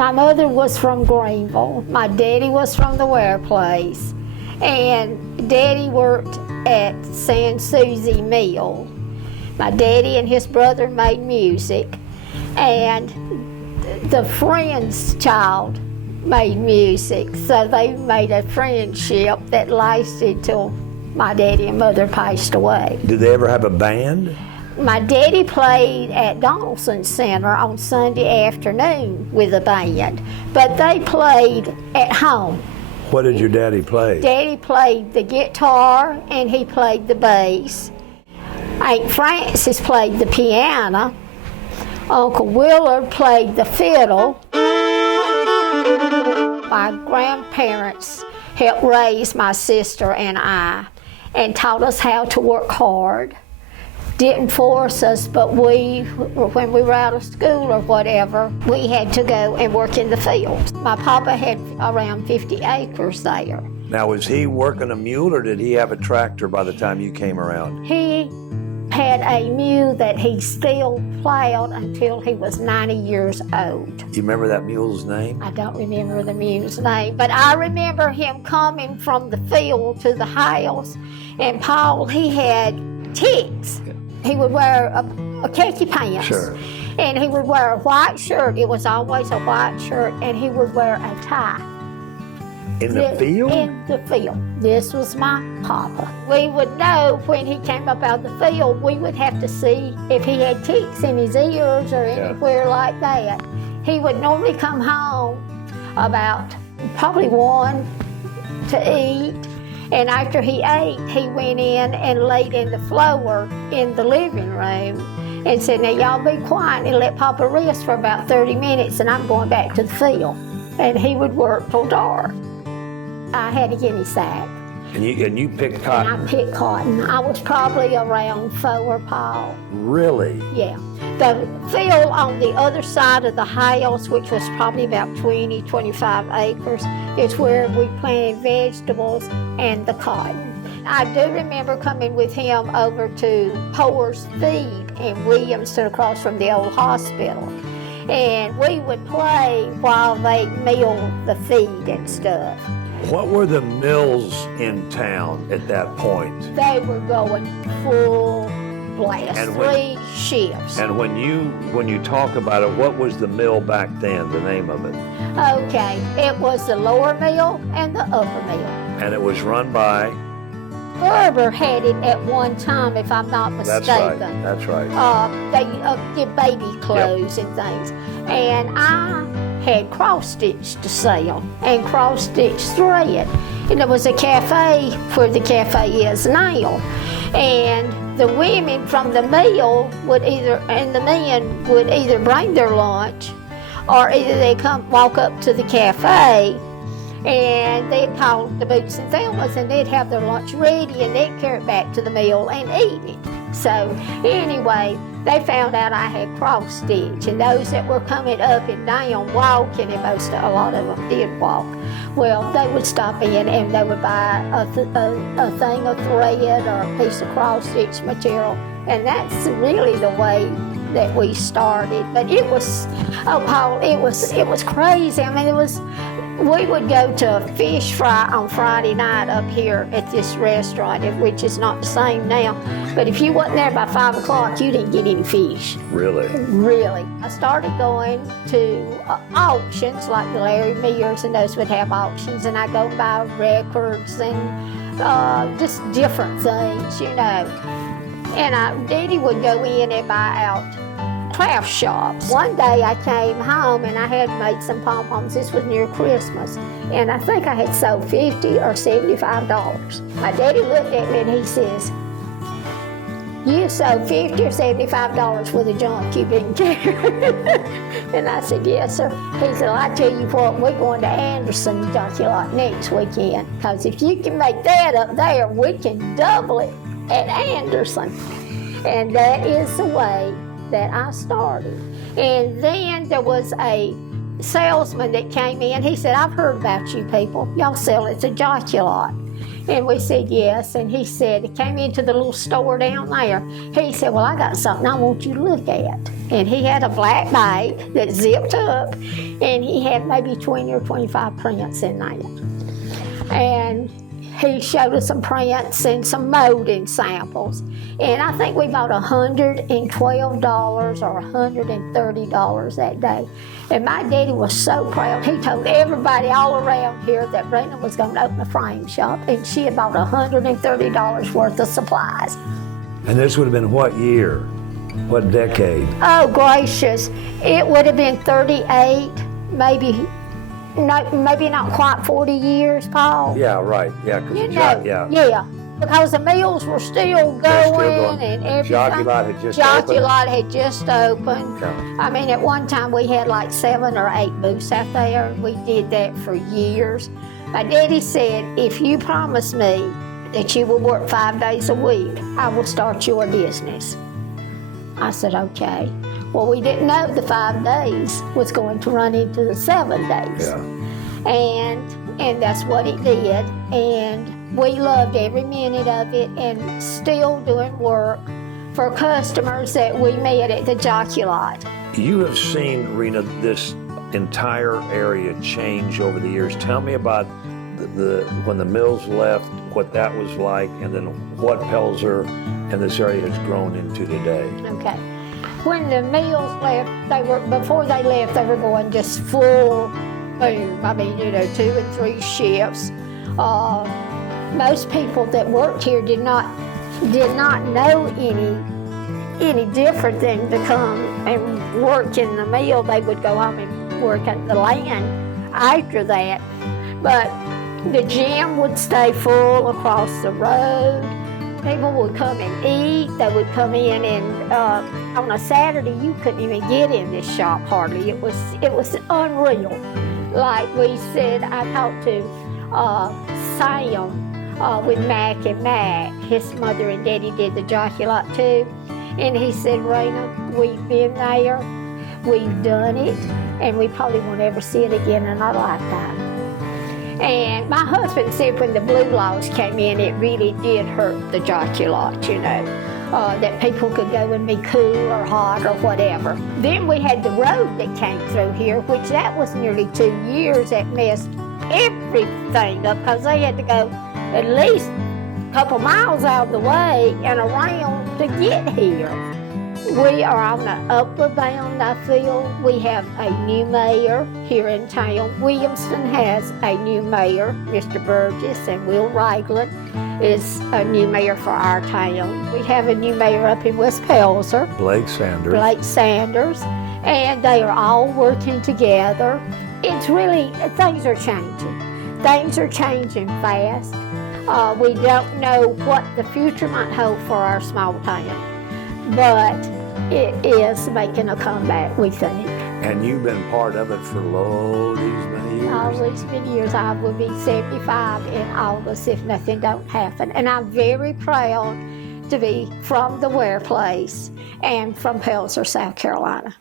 My mother was from Greenville. My daddy was from the Ware Place. And Daddy worked at San Susie Mill. My daddy and his brother made music. And the friend's child made music. So they made a friendship that lasted till my daddy and mother passed away. Did they ever have a band? My daddy played at Donaldson Center on Sunday afternoon with a band, but they played at home. What did your daddy play? Daddy played the guitar and he played the bass. Aunt Frances played the piano. Uncle Willard played the fiddle. My grandparents helped raise my sister and I and taught us how to work hard. Didn't force us, but when we were out of school or whatever, we had to go and work in the fields. My papa had around 50 acres there. Now, was he working a mule or did he have a tractor by the time you came around? He had a mule that he still plowed until he was 90 years old. You remember that mule's name? I don't remember the mule's name, but I remember him coming from the field to the house, and Paul, he had ticks. He would wear a khaki pants. Sure. And he would wear a white shirt. It was always a white shirt, and he would wear a tie. In the field? In the field. This was my papa. We would know when he came up out of the field, we would have to see if he had ticks in his ears or anywhere like that. He would normally come home about probably 1 to eat. And after he ate, he went in and laid in the floor in the living room and said, now y'all be quiet and let Papa rest for about 30 minutes and I'm going back to the field. And he would work till dark. I had a guinea sack. And you picked cotton? And I picked cotton. I was probably around 4 Paul. Really? Yeah. The field on the other side of the house, which was probably about 20, 25 acres, is where we planted vegetables and the cotton. I do remember coming with him over to Poor's Feed in Williamston across from the old hospital. And we would play while they milled the feed and stuff. What were the mills in town at that point? They were going full blast, And 3 shifts. And when you talk about it, what was the mill back then, the name of it? Okay, it was the lower mill and the upper mill. And it was run by? Gerber had it at one time, if I'm not mistaken. That's right. They did baby clothes and things. And I had cross-stitch to sell and cross-stitch thread. And there was a cafe where the cafe is now. And the women from the mill and the men would either bring their lunch or either they walk up to the cafe and they'd call the Boots and Thelmas and they'd have their lunch ready and they'd carry it back to the mill and eat it. So anyway, they found out I had cross stitch, and those that were coming up and down walking, and a lot of them did walk, well, they would stop in and they would buy a thing of thread or a piece of cross stitch material, and that's really the way that we started. But it was, Paul, it was crazy. I mean, we would go to fish fry on Friday night up here at this restaurant, which is not the same now. But if you wasn't there by 5 o'clock, you didn't get any fish. Really? Really. I started going to auctions, like the Larry Mears, and those would have auctions, and I'd go and buy records and just different things, you know. And Daddy would go in and buy out craft shops. One day I came home and I had made some pom-poms. This was near Christmas. And I think I had sold $50 or $75. My daddy looked at me and he says, you sold $50 or $75 for the junk you didn't carry. And I said, yes, sir. He said, well, I tell you what, we're going to Anderson Junkie Lot next weekend. Because if you can make that up there, we can double it at Anderson. And that is the way that I started. And then there was a salesman that came in. He said, I've heard about you people. Y'all sell at the Jockey Lot. And we said yes, and he said, he came into the little store down there. He said, well, I got something I want you to look at. And he had a black bag that zipped up, and he had maybe 20 or 25 prints in there. And he showed us some prints and some molding samples. And I think we bought $112 or $130 that day. And my daddy was so proud. He told everybody all around here that Rena was going to open a frame shop, and she had bought $130 worth of supplies. And this would have been what year? What decade? Oh, gracious. It would have been 38, maybe not quite 40 years, Paul. Yeah, right. Yeah, because yeah, because the mills were still going and everything. Jockey Lot had just Jockey opened. Lot had just opened. Okay. I mean, at one time we had like 7 or 8 booths out there. We did that for years. My daddy said, if you promise me that you will work 5 days a week, I will start your business. I said, okay. Well, we didn't know the 5 days was going to run into the 7 days. Yeah. And that's what it did. And we loved every minute of it, and still doing work for customers that we met at the Jockey Lot. You have seen, Rena, this entire area change over the years. Tell me about the when the mills left, what that was like, and then what Pelzer and this area has grown into today. Okay. When the mills left, before they left, they were going just full boom. I mean, 2 and 3 shifts. Most people that worked here did not know any different than to come and work in the mill. They would go home and work at the land after that. But the gym would stay full across the road. People would come and eat. They would come in, and on a Saturday you couldn't even get in this shop hardly. It was unreal. Like we said, I talked to Sam with Mac and Mac. His mother and daddy did the Jockey Lot too. And he said, Rena, we've been there, we've done it, and we probably won't ever see it again in our lifetime. And my husband said when the blue laws came in, it really did hurt the Jockey Lot, that people could go and be cool or hot or whatever. Then we had the road that came through here, which that was nearly 2 years. That messed everything up because they had to go at least a couple miles out of the way and around to get here. We are on the upward bound, I feel. We have a new mayor here in town. Williamston has a new mayor, Mr. Burgess, and Will Ragland is a new mayor for our town. We have a new mayor up in West Pelzer. Blake Sanders. And they are all working together. It's really, things are changing. Things are changing fast. We don't know what the future might hold for our small town. But it is making a comeback, we think. And you've been part of it for these many years? All these many years. I will be 75 in August if nothing don't happen. And I'm very proud to be from the Ware Place and from Pelzer, South Carolina.